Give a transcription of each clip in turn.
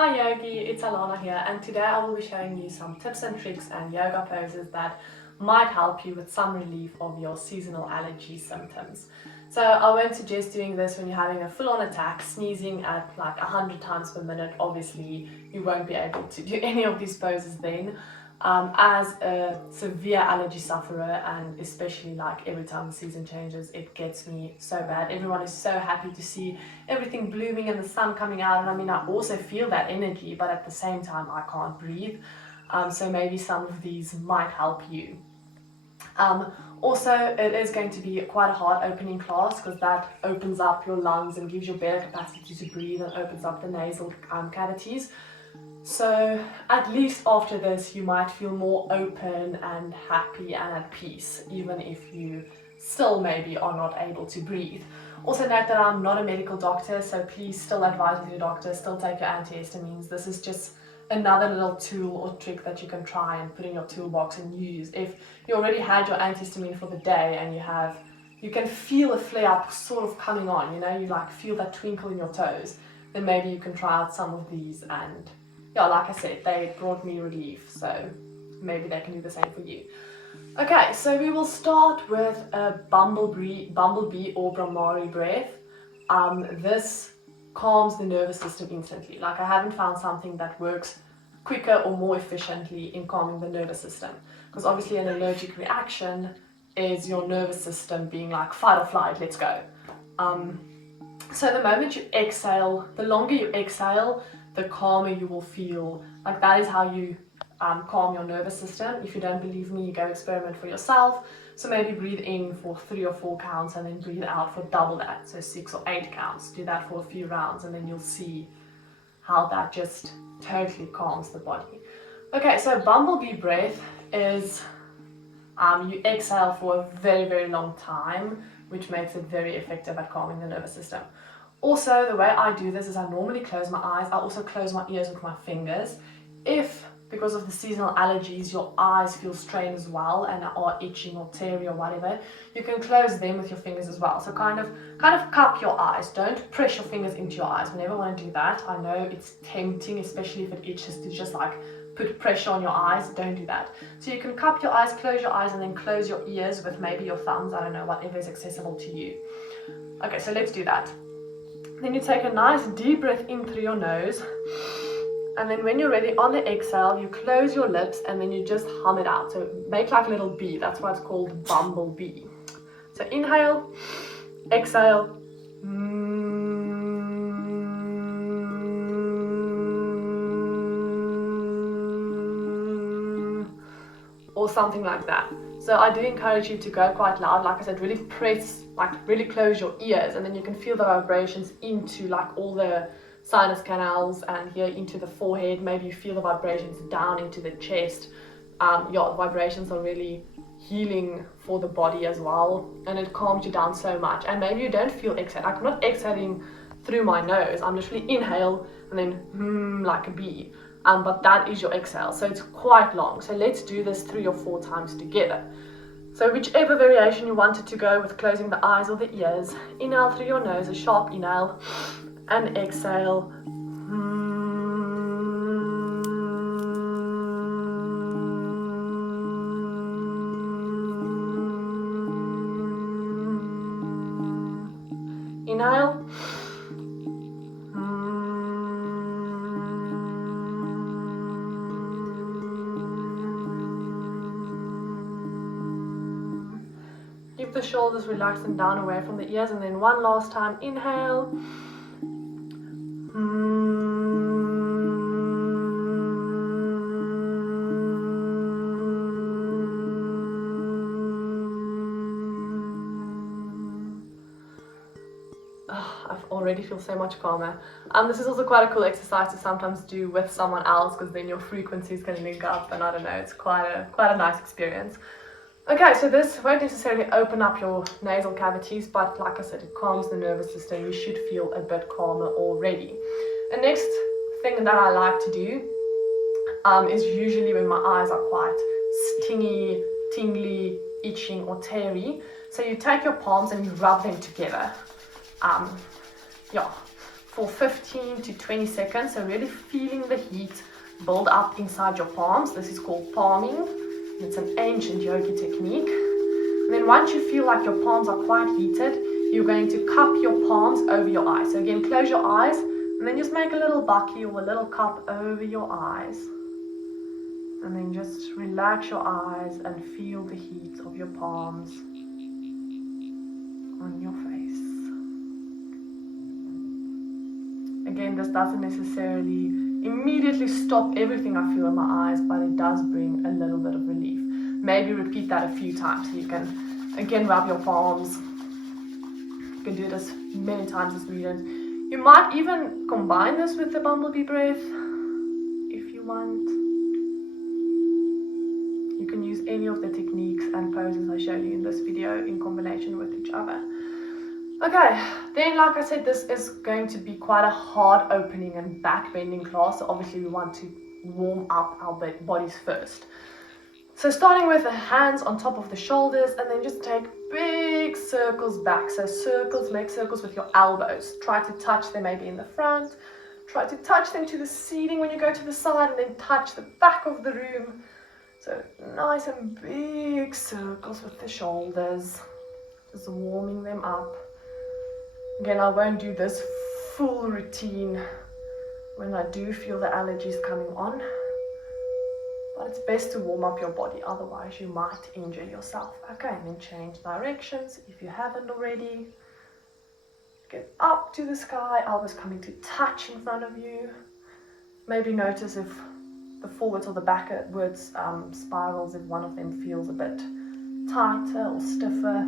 Hi Yogi, it's Alana here, and today I will be showing you some tips and tricks and yoga poses that might help you with some relief of your seasonal allergy symptoms. So I won't suggest doing this when you're having a full-on attack, sneezing at like 100 times per minute. Obviously you won't be able to do any of these poses then. As a severe allergy sufferer, and especially like every time the season changes, it gets me so bad. Everyone is so happy to see everything blooming and the sun coming out, and I mean I also feel that energy, but at the same time I can't breathe. So maybe some of these might help you. Also, it is going to be quite a hard opening class because that opens up your lungs and gives you better capacity to breathe and opens up the nasal cavities. So at least after this you might feel more open and happy and at peace, even if you still maybe are not able to breathe. Also note that I'm not a medical doctor, so please still advise with your doctor, still take your antihistamines. This is just another little tool or trick that you can try and put in your toolbox and use. If you already had your antihistamine for the day and you can feel a flare up sort of coming on, you know, you like feel that twinkle in your toes, then maybe you can try out some of these, and yeah, like I said, they brought me relief, so maybe they can do the same for you. Okay, so we will start with a bumblebee or Brahmari breath. This calms the nervous system instantly. Like, I haven't found something that works quicker or more efficiently in calming the nervous system, because obviously an allergic reaction is your nervous system being like fight or flight, let's go. So the moment you exhale, the longer you exhale, the calmer you will feel. Like, that is how you calm your nervous system. If you don't believe me, you go experiment for yourself. So maybe breathe in for 3 or 4 counts and then breathe out for double that, so 6 or 8 counts. Do that for a few rounds and then you'll see how that just totally calms the body. Okay, so bumblebee breath is you exhale for a very, very long time, which makes it very effective at calming the nervous system. Also, the way I do this is I normally close my eyes. I also close my ears with my fingers. If, because of the seasonal allergies, your eyes feel strained as well and are itching or teary or whatever, you can close them with your fingers as well. So kind of cup your eyes. Don't press your fingers into your eyes. We never want to do that. I know it's tempting, especially if it itches, to just like put pressure on your eyes. Don't do that. So you can cup your eyes, close your eyes, and then close your ears with maybe your thumbs. I don't know, whatever is accessible to you. Okay, so let's do that. Then you take a nice deep breath in through your nose, and then when you're ready on the exhale, you close your lips and then you just hum it out. So make like a little bee. That's why it's called bumblebee. So inhale, exhale, or something like that. So I do encourage you to go quite loud. Like I said, really press, like really close your ears, and then you can feel the vibrations into like all the sinus canals and here into the forehead. Maybe you feel the vibrations down into the chest. The vibrations are really healing for the body as well, and it calms you down so much. And maybe you don't feel exhale. Like, I'm not exhaling through my nose. I'm literally inhale and then like a bee. But that is your exhale, so it's quite long. So let's do this 3 or 4 times together. So whichever variation you wanted to go with, closing the eyes or the ears. Inhale through your nose, a sharp inhale, and exhale. Inhale. Keep the shoulders relaxed and down away from the ears, and then one last time, inhale. I already feel so much calmer. This is also quite a cool exercise to sometimes do with someone else, because then your frequencies can link up, and I don't know, it's quite a nice experience. Okay, so this won't necessarily open up your nasal cavities, but like I said, it calms the nervous system. You should feel a bit calmer already. The next thing that I like to do is usually when my eyes are quite stingy, tingly, itching or teary. So you take your palms and you rub them together. for 15 to 20 seconds. So really feeling the heat build up inside your palms. This is called palming. It's an ancient yogi technique. And then once you feel like your palms are quite heated, you're going to cup your palms over your eyes. So again, close your eyes and then just make a little bucky or a little cup over your eyes. And then just relax your eyes and feel the heat of your palms on your face. Again, this doesn't necessarily immediately stop everything I feel in my eyes, but it does bring a little bit of relief. Maybe repeat that a few times. You can again rub your palms. You can do this many times as needed. You might even combine this with the bumblebee breath if you want. You can use any of the techniques and poses I showed you in this video in combination with each other. Okay, then like I said, this is going to be quite a hard opening and back bending class. So obviously we want to warm up our bodies first. So starting with the hands on top of the shoulders, and then just take big circles back. So circles, make circles with your elbows. Try to touch them maybe in the front. Try to touch them to the ceiling when you go to the side, and then touch the back of the room. So nice and big circles with the shoulders. Just warming them up. Again, I won't do this full routine when I do feel the allergies coming on. But it's best to warm up your body, otherwise you might injure yourself. Okay, and then change directions if you haven't already. Get up to the sky, elbows coming to touch in front of you. Maybe notice if the forwards or the backwards spirals, if one of them feels a bit tighter or stiffer.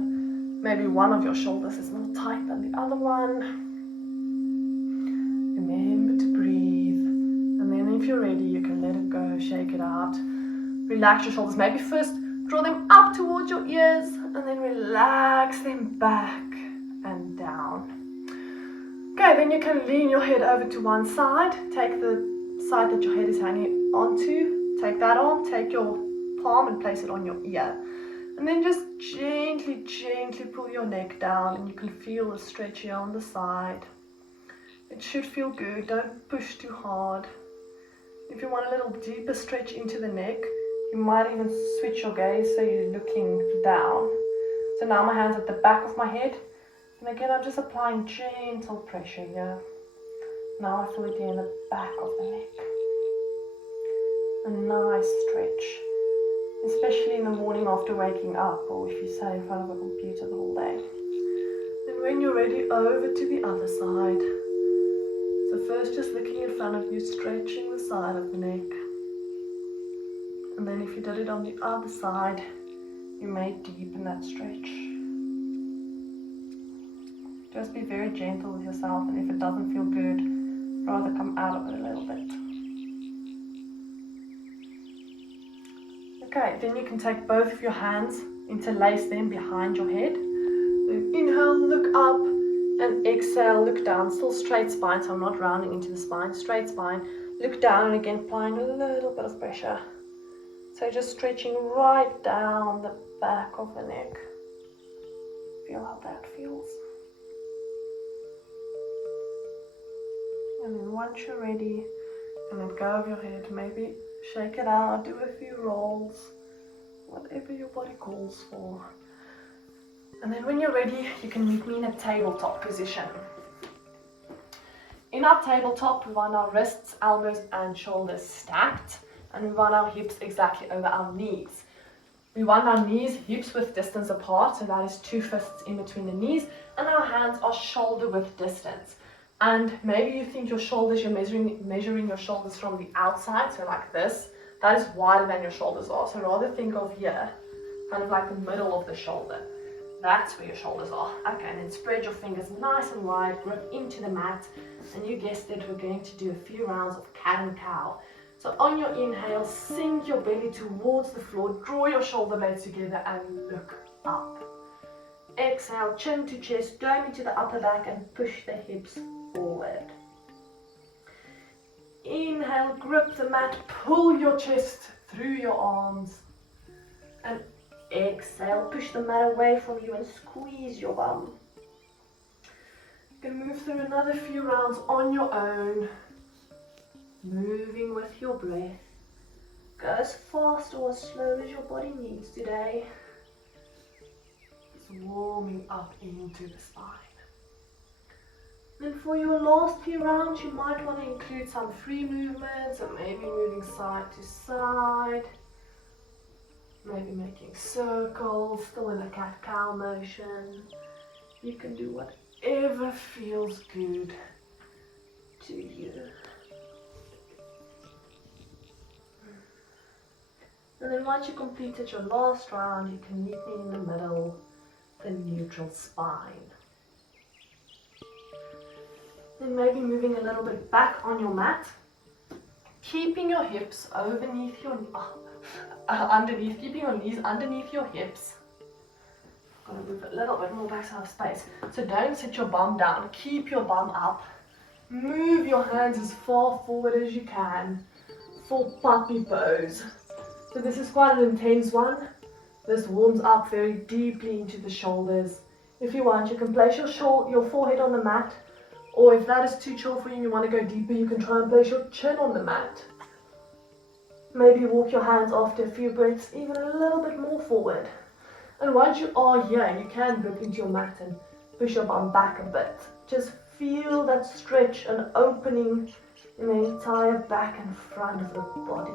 Maybe one of your shoulders is more tight than the other one. Remember to breathe. And then if you're ready, you can let it go, shake it out. Relax your shoulders. Maybe first draw them up towards your ears and then relax them back and down. Okay, then you can lean your head over to one side. Take the side that your head is hanging onto. Take that on. Take your palm and place it on your ear. And then just gently, gently pull your neck down, and you can feel the stretch here on the side. It should feel good. Don't push too hard. If you want a little deeper stretch into the neck, you might even switch your gaze so you're looking down. So now my hand's at the back of my head, and again I'm just applying gentle pressure here. Now I feel it here in the back of the neck. A nice stretch, especially in the morning after waking up, or if you stay in front of a computer the whole day. Then when you're ready, over to the other side. So first just looking in front of you, stretching the side of the neck. And then if you did it on the other side, you may deepen that stretch. Just be very gentle with yourself, and if it doesn't feel good, rather come out of it a little bit. Okay, then you can take both of your hands, interlace them behind your head. Then inhale, look up, and exhale, look down. Still straight spine, so I'm not rounding into the spine. Straight spine, look down, and again applying a little bit of pressure. So just stretching right down the back of the neck. Feel how that feels. And then once you're ready, and let go of your head, maybe shake it out, do a few rolls, whatever your body calls for. And then when you're ready, you can meet me in a tabletop position. In our tabletop, we want our wrists, elbows and shoulders stacked, and we want our hips exactly over our knees. We want our knees hips width distance apart, so that is 2 fists in between the knees, and our hands are shoulder width distance. And maybe you think your shoulders, you're measuring your shoulders from the outside, so like this. That is wider than your shoulders are. So rather think of here, kind of like the middle of the shoulder. That's where your shoulders are. Okay, and then spread your fingers nice and wide, grip into the mat. And you guessed it, we're going to do a few rounds of cat and cow. So on your inhale, sink your belly towards the floor, draw your shoulder blades together and look up. Exhale, chin to chest, dome into the upper back and push the hips forward. Inhale, grip the mat, pull your chest through your arms. And exhale, push the mat away from you and squeeze your bum. You can move through another few rounds on your own, moving with your breath. Go as fast or as slow as your body needs today. Just warming up into the spine. Then for your last few rounds, you might want to include some free movements, so maybe moving side to side, maybe making circles, still in a cat-cow motion. You can do whatever feels good to you. And then once you completed your last round, you can meet me in the middle, the neutral spine. Then maybe moving a little bit back on your mat, keeping your hips underneath your keeping your knees underneath your hips. I'm going to move a little bit more back to have space. So don't sit your bum down, keep your bum up. Move your hands as far forward as you can for puppy pose. So this is quite an intense one. This warms up very deeply into the shoulders. If you want, you can place your forehead on the mat, or if that is too chill for you and you want to go deeper, you can try and place your chin on the mat. Maybe walk your hands after a few breaths even a little bit more forward. And once you are here, you can grip into your mat and push your bum back a bit. Just feel that stretch and opening in the entire back and front of the body.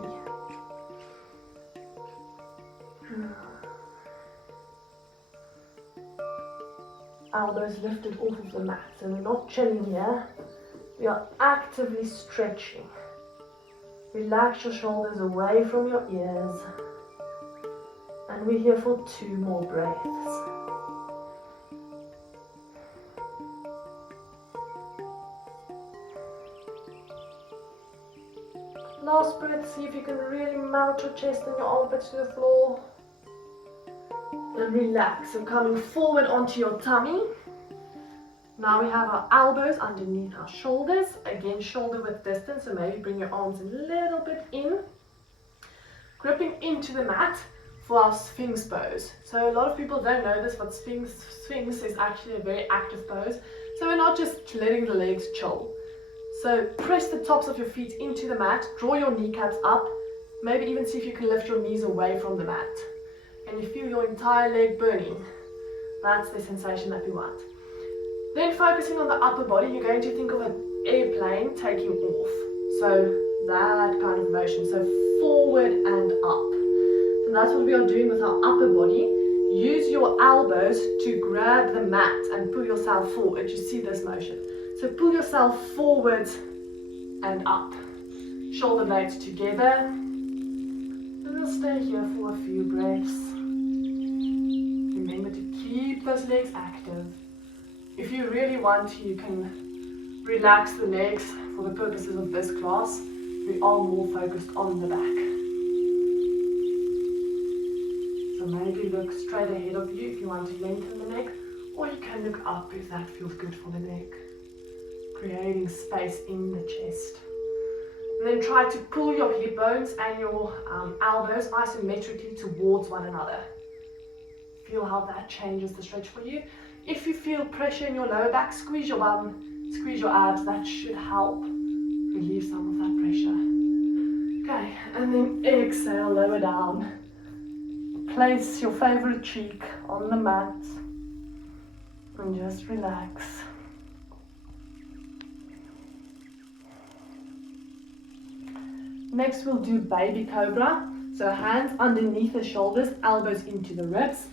Elbows lifted off of the mat, so we're not chilling here, we are actively stretching. Relax your shoulders away from your ears, and we're here for 2 more breaths. Last breath, see if you can really mount your chest and your armpits to the floor. And relax. So coming forward onto your tummy. Now we have our elbows underneath our shoulders. Again, shoulder width distance, so maybe bring your arms a little bit in. Gripping into the mat for our Sphinx pose. So a lot of people don't know this, but Sphinx is actually a very active pose. So we're not just letting the legs chill. So press the tops of your feet into the mat, draw your kneecaps up, maybe even see if you can lift your knees away from the mat. And you feel your entire leg burning. That's the sensation that we want. Then focusing on the upper body, you're going to think of an airplane taking off. So that kind of motion, so forward and up. And that's what we are doing with our upper body. Use your elbows to grab the mat and pull yourself forward. You see this motion. So pull yourself forward and up. Shoulder blades together. And we'll stay here for a few breaths. Remember to keep those legs active. If you really want to, you can relax the legs for the purposes of this class. We are more focused on the back. So maybe look straight ahead of you if you want to lengthen the neck, or you can look up if that feels good for the neck. Creating space in the chest. And then try to pull your hip bones and your elbows isometrically towards one another. Feel how that changes the stretch for you. If you feel pressure in your lower back, squeeze your bum, squeeze your abs. That should help relieve some of that pressure. Okay, and then exhale, lower down. Place your favorite cheek on the mat and just relax. Next we'll do baby cobra. So hands underneath the shoulders, elbows into the ribs.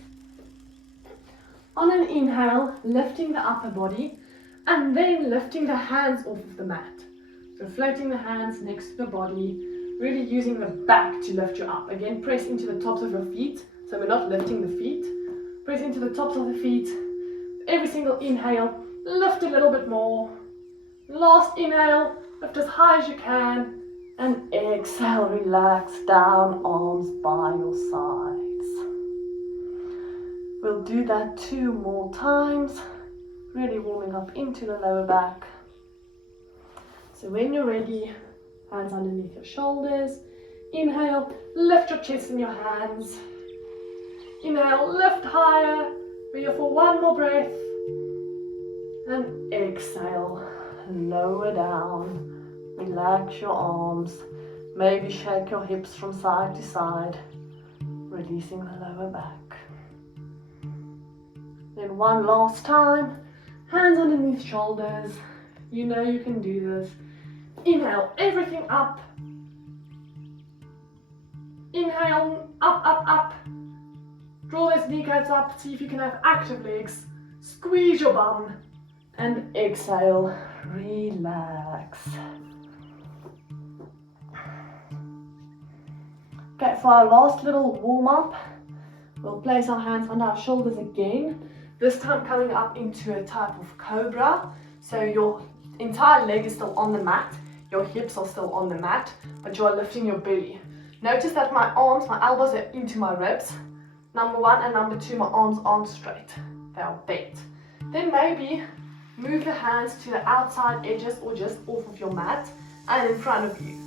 On an inhale, lifting the upper body and then lifting the hands off of the mat. So floating the hands next to the body, really using the back to lift you up. Again, press into the tops of your feet. So we're not lifting the feet. Press into the tops of the feet. Every single inhale, lift a little bit more. Last inhale, lift as high as you can. And exhale, relax down, arms by your sides. We'll do that 2 more times, really warming up into the lower back. So when you're ready, hands underneath your shoulders. Inhale, lift your chest in your hands. Inhale, lift higher. We're here for 1 more breath. And exhale, lower down, relax your arms, maybe shake your hips from side to side, releasing the lower back. Then one last time, hands underneath shoulders, you know you can do this. Inhale, everything up. Inhale, up, up, up. Draw those kneecaps up, see if you can have active legs. Squeeze your bum. And exhale, relax. Okay, for our last little warm up, we'll place our hands under our shoulders again. This time coming up into a type of cobra. So your entire leg is still on the mat, your hips are still on the mat, but you are lifting your belly. Notice that my arms, my elbows are into my ribs. Number one, and number two, my arms aren't straight, they are bent. Then maybe move the hands to the outside edges or just off of your mat and in front of you.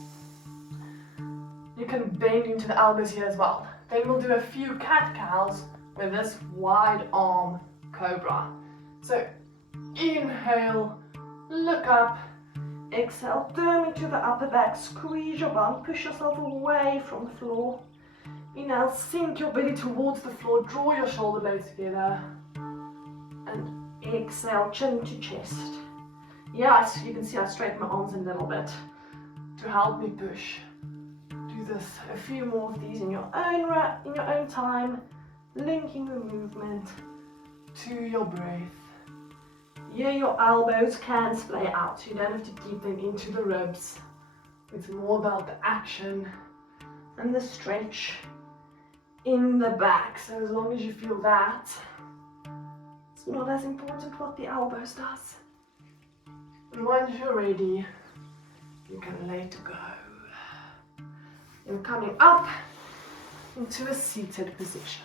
You can bend into the elbows here as well. Then we'll do a few cat-cows with this wide arm cobra. So inhale, look up, exhale, turn into the upper back, squeeze your bum, push yourself away from the floor. Inhale, sink your belly towards the floor, draw your shoulder blades together, and exhale, chin to chest. Yeah, you can see I straighten my arms a little bit to help me push. Do this, a few more of these in your own time, linking the movement to your breath. Yeah, your elbows can splay out, so you don't have to keep them into the ribs. It's more about the action and the stretch in the back. So as long as you feel that, it's not as important what the elbows does. And once you're ready, you can let go. And coming up into a seated position.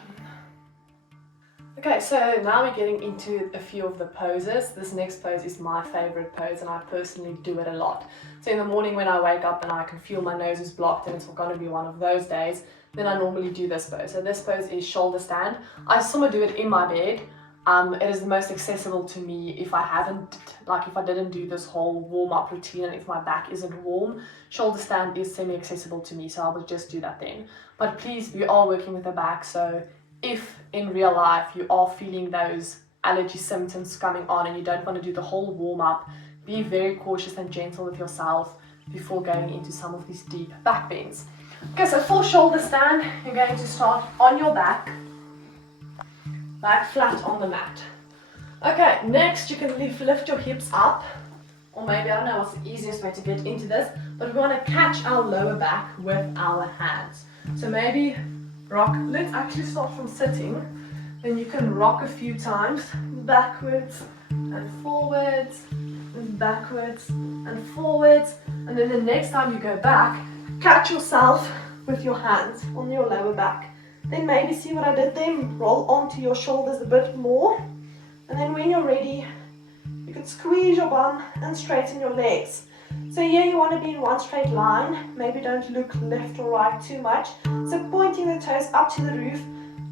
Okay, so now we're getting into a few of the poses. This next pose is my favorite pose and I personally do it a lot. So in the morning when I wake up and I can feel my nose is blocked and it's going to be one of those days, then I normally do this pose. So this pose is shoulder stand. I somewhat do it in my bed. It is the most accessible to me if I didn't do this whole warm-up routine and if my back isn't warm. Shoulder stand is semi-accessible to me, so I will just do that then. But please, we are working with the back, so if in real life you are feeling those allergy symptoms coming on and you don't want to do the whole warm-up, be very cautious and gentle with yourself before going into some of these deep back bends. Okay, so for shoulder stand, you're going to start on your back flat on the mat. Okay, next you can lift your hips up, or maybe, I don't know what's the easiest way to get into this, but we want to catch our lower back with our hands. So maybe rock, let's actually start from sitting, then you can rock a few times, backwards and forwards, and backwards and forwards, and then the next time you go back, catch yourself with your hands on your lower back. Then maybe see what I did then, roll onto your shoulders a bit more, and then when you're ready, you can squeeze your bum and straighten your legs. So here you want to be in one straight line, maybe don't look left or right too much. So pointing the toes up to the roof,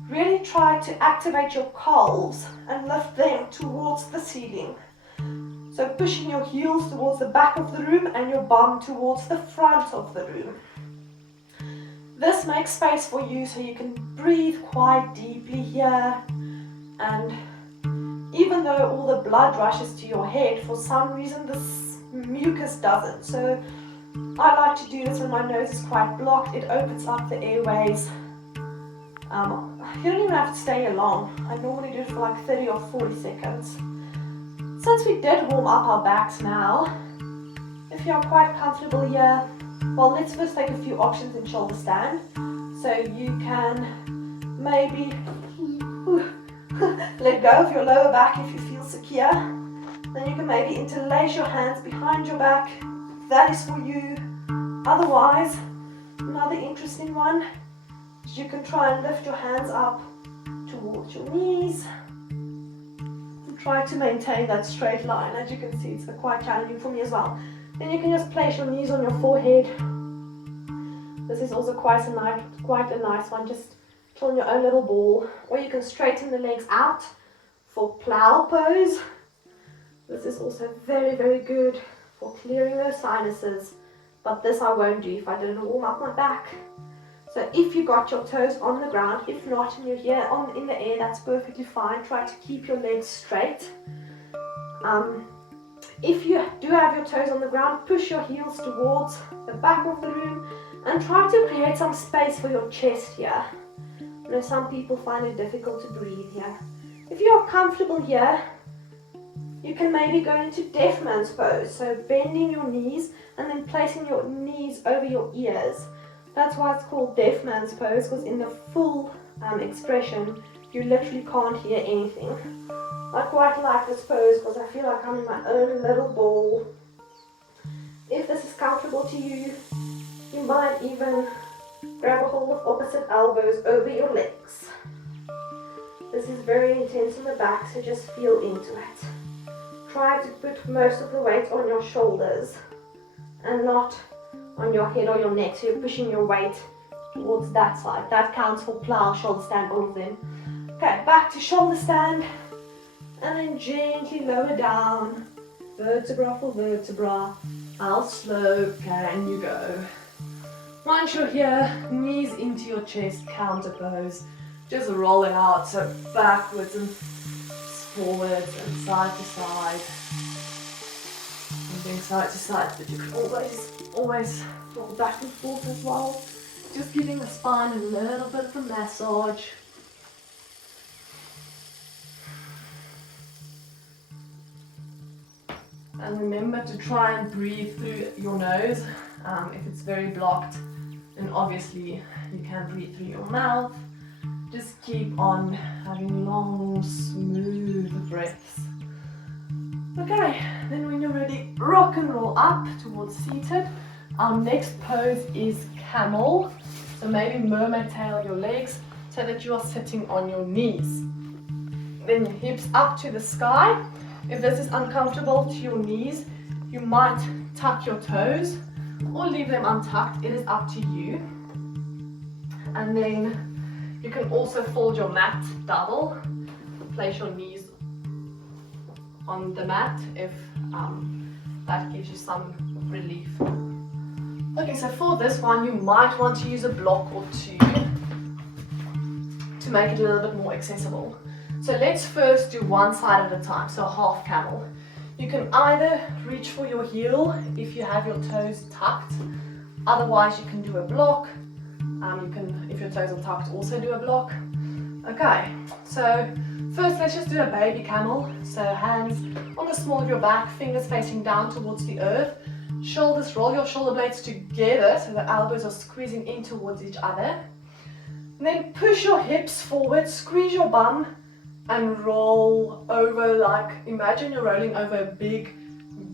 really try to activate your calves and lift them towards the ceiling. So pushing your heels towards the back of the room and your bum towards the front of the room. This makes space for you so you can breathe quite deeply here, and even though all the blood rushes to your head, for some reason this mucus doesn't. So I like to do this when my nose is quite blocked. It opens up the airways. You don't even have to stay here long. I normally do it for like 30 or 40 seconds. Since we did warm up our backs now, if you're quite comfortable here, well, let's first take a few options in shoulder stand. So you can maybe let go of your lower back if you feel secure. Then you can maybe interlace your hands behind your back. That is for you. Otherwise, another interesting one is you can try and lift your hands up towards your knees. And try to maintain that straight line. As you can see, it's quite challenging for me as well. Then you can just place your knees on your forehead. This is also quite a nice one, just on your own little ball. Or you can straighten the legs out for plow pose. This is also very, very good for clearing those sinuses, but this I won't do if I didn't warm up my back. So if you got your toes on the ground, if not and you're here in the air, that's perfectly fine. Try to keep your legs straight. If you do have your toes on the ground, push your heels towards the back of the room and try to create some space for your chest here. I know some people find it difficult to breathe here. If you are comfortable here, you can maybe go into deaf man's pose, so bending your knees and then placing your knees over your ears. That's why it's called deaf man's pose, because in the full expression, you literally can't hear anything. I quite like this pose because I feel like I'm in my own little ball. If this is comfortable to you, you might even grab a hold of opposite elbows over your legs. This is very intense in the back, so just feel into it. Try to put most of the weight on your shoulders and not on your head or your neck, so you're pushing your weight towards that side. That counts for plow, shoulder stand, all of them. Okay, back to shoulder stand, and then gently lower down, vertebra for vertebra. How slow can you go? Once you're here, knees into your chest, counter pose. Just roll it out, so backwards and forwards and side to side. Moving side to side, but you can always roll back and forth as well. Just giving the spine a little bit of a massage. And remember to try and breathe through your nose. If it's very blocked, then obviously you can breathe through your mouth. Just keep on having long, smooth breaths. Okay, then when you're ready, rock and roll up towards seated. Our next pose is camel. So maybe mermaid tail your legs so that you are sitting on your knees. Then your hips up to the sky. If this is uncomfortable to your knees, you might tuck your toes or leave them untucked. It is up to you. And then you can also fold your mat double. Place your knees on the mat if that gives you some relief. Okay, so for this one, you might want to use a block or two to make it a little bit more accessible. So let's first do one side at a time, so half camel. You can either reach for your heel if you have your toes tucked. Otherwise, you can do a block. You can, if your toes are tucked, also do a block. Okay, so first let's just do a baby camel. So hands on the small of your back, fingers facing down towards the earth. Shoulders, roll your shoulder blades together so the elbows are squeezing in towards each other. And then push your hips forward, squeeze your bum and roll over, like imagine you're rolling over a big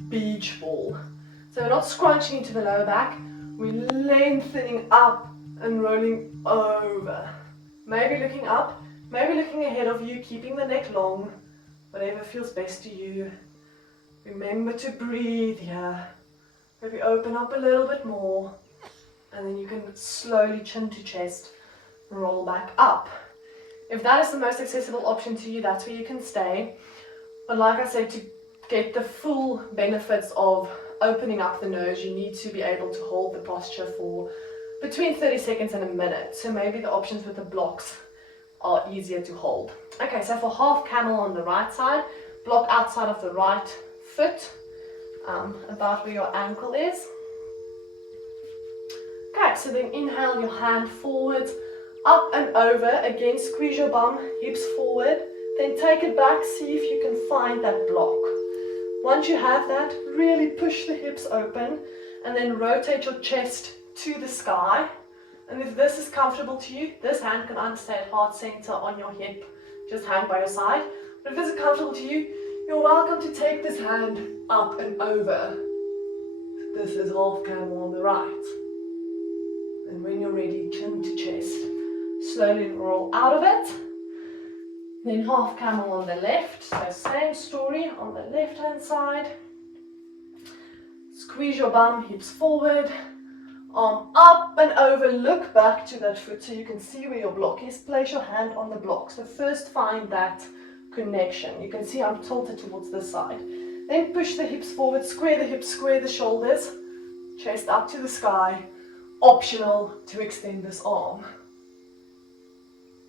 beach ball. So we're not scrunching into the lower back, we're lengthening up and rolling over. Maybe looking up, maybe looking ahead of you, keeping the neck long, whatever feels best to you. Remember to breathe here. Maybe open up a little bit more, and then you can slowly chin to chest, roll back up. If that is the most accessible option to you, that's where you can stay. But like I said, to get the full benefits of opening up the nose, you need to be able to hold the posture for between 30 seconds and a minute. So maybe the options with the blocks are easier to hold. Okay, so for half camel on the right side, block outside of the right foot, about where your ankle is. Okay, so then inhale your hand forwards, up and over, again squeeze your bum, hips forward, then take it back, see if you can find that block. Once you have that, really push the hips open and then rotate your chest to the sky. And if this is comfortable to you, this hand can either stay at heart center on your hip, just hang by your side. But if this is comfortable to you, you're welcome to take this hand up and over. This is half camel on the right. And when you're ready, chin to chest. Slowly roll out of it. Then half camel on the left. So same story on the left hand side. Squeeze your bum, hips forward. Arm up and over, look back to that foot so you can see where your block is. Place your hand on the block. So first find that connection. You can see I'm tilted towards this side. Then push the hips forward, square the hips, square the shoulders, chest up to the sky. Optional to extend this arm.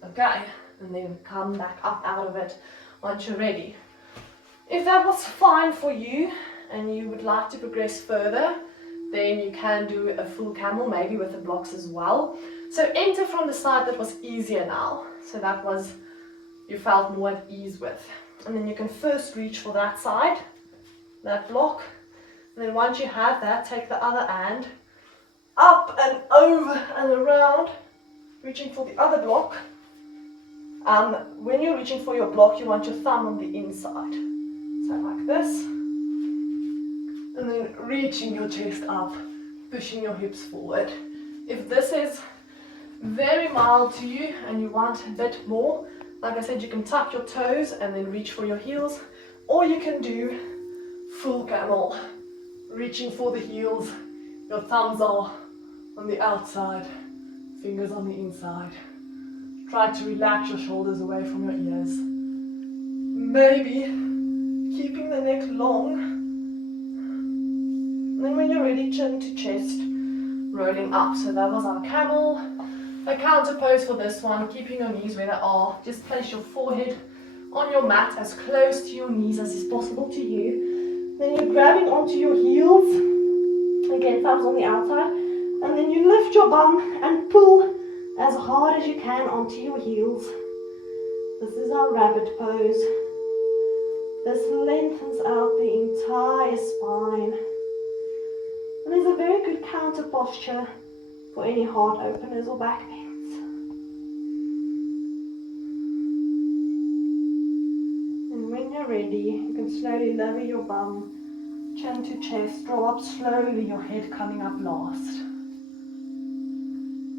Okay, and then come back up out of it once you're ready. If that was fine for you and you would like to progress further, then you can do a full camel, maybe with the blocks as well. So enter from the side that was easier now. So that was, you felt more at ease with. And then you can first reach for that side, that block. And then once you have that, take the other hand, up and over and around, reaching for the other block. When you're reaching for your block, you want your thumb on the inside. So like this. And then reaching your chest up, pushing your hips forward. If this is very mild to you and you want a bit more, like I said, you can tuck your toes and then reach for your heels, or you can do full camel, reaching for the heels. Your thumbs are on the outside, fingers on the inside. Try to relax your shoulders away from your ears. Maybe keeping the neck long. And then when you're ready, chin to chest, rolling up. So that was our camel. A counter pose for this one, keeping your knees where they are. Just place your forehead on your mat as close to your knees as is possible to you. Then you're grabbing onto your heels. Again, thumbs on the outside. And then you lift your bum and pull as hard as you can onto your heels. This is our rabbit pose. This lengthens out the entire spine. And is a very good counter posture for any heart openers or back bends. And when you're ready, you can slowly lower your bum, chin to chest, draw up slowly, your head coming up last.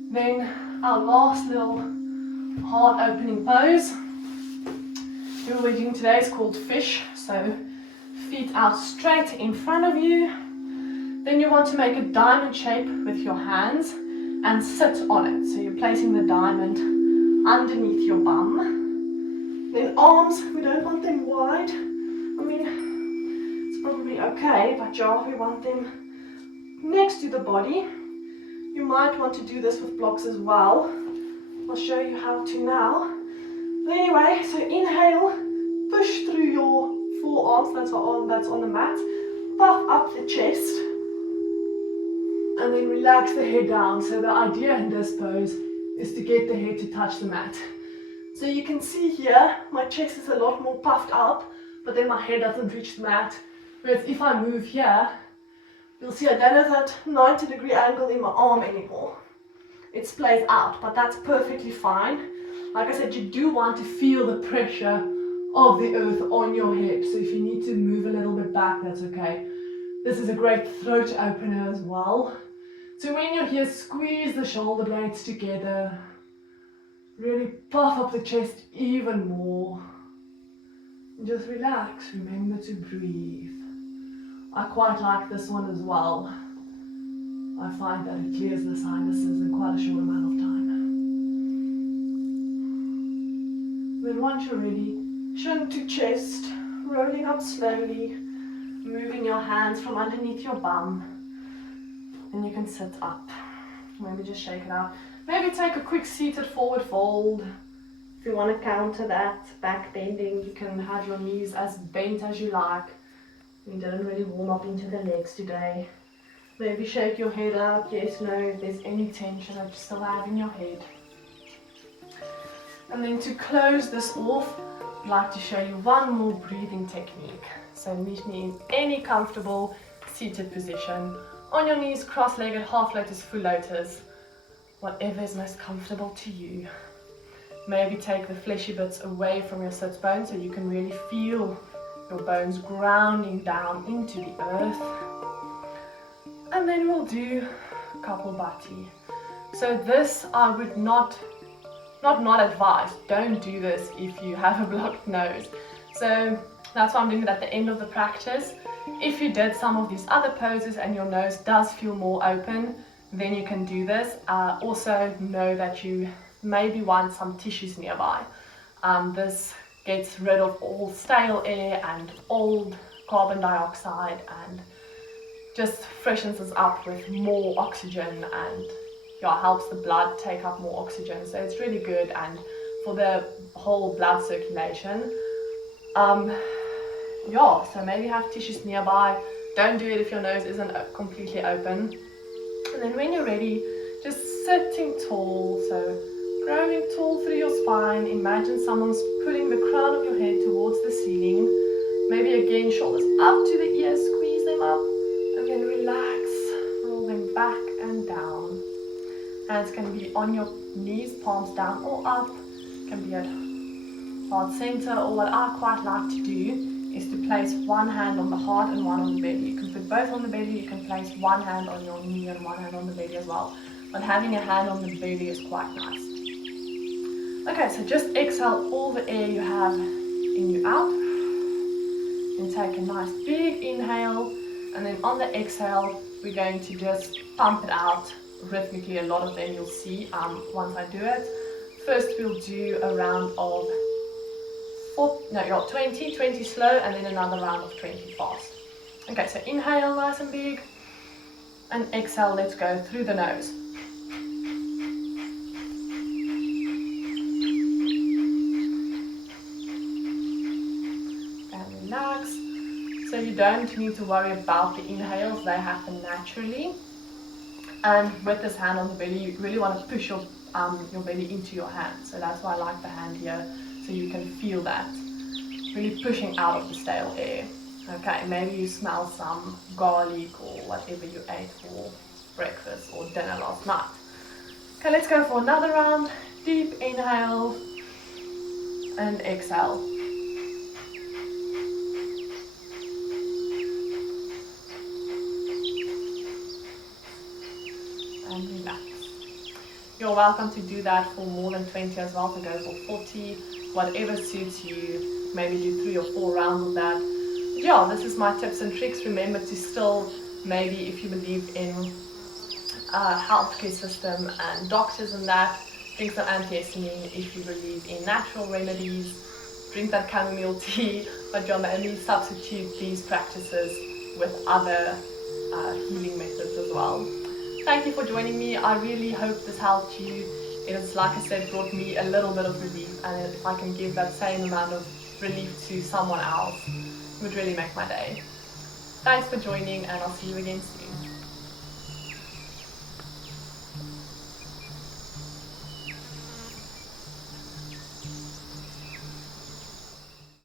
Then our last little heart opening pose we're doing today is called fish. So feet out straight in front of you. Then you want to make a diamond shape with your hands and sit on it. So you're placing the diamond underneath your bum. Then arms, we don't want them wide. I mean, it's probably okay, but yeah, we want them next to the body. You might want to do this with blocks as well. I'll show you how to now. But anyway, so inhale, push through your forearms, that's on the mat. Puff up the chest. And then relax the head down. So the idea in this pose is to get the head to touch the mat. So you can see here, my chest is a lot more puffed up, but then my head doesn't reach the mat. Whereas if I move here, you'll see I don't have that 90-degree angle in my arm anymore. It splays out, but that's perfectly fine. Like I said, you do want to feel the pressure of the earth on your hips. So if you need to move a little bit back, that's okay. This is a great throat opener as well. So when you're here, squeeze the shoulder blades together. Really puff up the chest even more. And just relax, remember to breathe. I quite like this one as well. I find that it clears the sinuses in quite a short amount of time. Then once you're ready, chin to chest, rolling up slowly, moving your hands from underneath your bum. And you can sit up. Maybe just shake it out. Maybe take a quick seated forward fold. If you want to counter that back bending, you can have your knees as bent as you like. You didn't really warm up into the legs today. Maybe shake your head out, yes, no, if there's any tension that you still have in your head. And then to close this off, I'd like to show you one more breathing technique. So meet me in any comfortable seated position. On your knees, cross-legged, half lotus, full lotus. Whatever is most comfortable to you. Maybe take the fleshy bits away from your sit bones so you can really feel your bones grounding down into the earth. And then we'll do Kapalbhati. So this I would not advise. Don't do this if you have a blocked nose. So that's why I'm doing it at the end of the practice. If you did some of these other poses and your nose does feel more open, then you can do this. Also know that you maybe want some tissues nearby. This gets rid of all stale air and old carbon dioxide and just freshens us up with more oxygen, and yeah, helps the blood take up more oxygen. So it's really good, and for the whole blood circulation. Yeah, so maybe have tissues nearby. Don't do it if your nose isn't completely open. And then when you're ready, just sitting tall, so growing tall through your spine. Imagine someone's pulling the crown of your head towards the ceiling. Maybe again, shoulders up to the ears, squeeze them up, and then relax, roll them back and down. Hands can be on your knees, palms down or up, can be at heart center, or what I quite like to do is to place one hand on the heart and one on the belly. You can put both on the belly, you can place one hand on your knee and one hand on the belly as well. But having a hand on the belly is quite nice. Okay, so just exhale all the air you have in you out. And take a nice big inhale, and then on the exhale, we're going to just pump it out rhythmically. A lot of them you'll see once I do it. First we'll do a round of 20 slow, and then another round of 20 fast. Okay, so inhale nice and big, and exhale, let's go through the nose. And relax. So you don't need to worry about the inhales, they happen naturally. And with this hand on the belly, you really want to push your belly into your hand. So that's why I like the hand here, so you can feel that. Really pushing out of the stale air. Okay, maybe you smell some garlic or whatever you ate for breakfast or dinner last night. Okay, let's go for another round. Deep inhale and exhale. And relax. You're welcome to do that for more than 20 as well, to go for 40, whatever suits you. Maybe do 3 or 4 rounds of that. But yeah, this is my tips and tricks. Remember to still, maybe if you believe in healthcare system and doctors and that, drink some antihistamine. If you believe in natural remedies, drink that chamomile tea. But you'll maybe substitute these practices with other healing methods as well. Thank you for joining me. I really hope this helped you. It has, like I said, brought me a little bit of relief, and if I can give that same amount of relief to someone else, it would really make my day. Thanks for joining, and I'll see you again soon.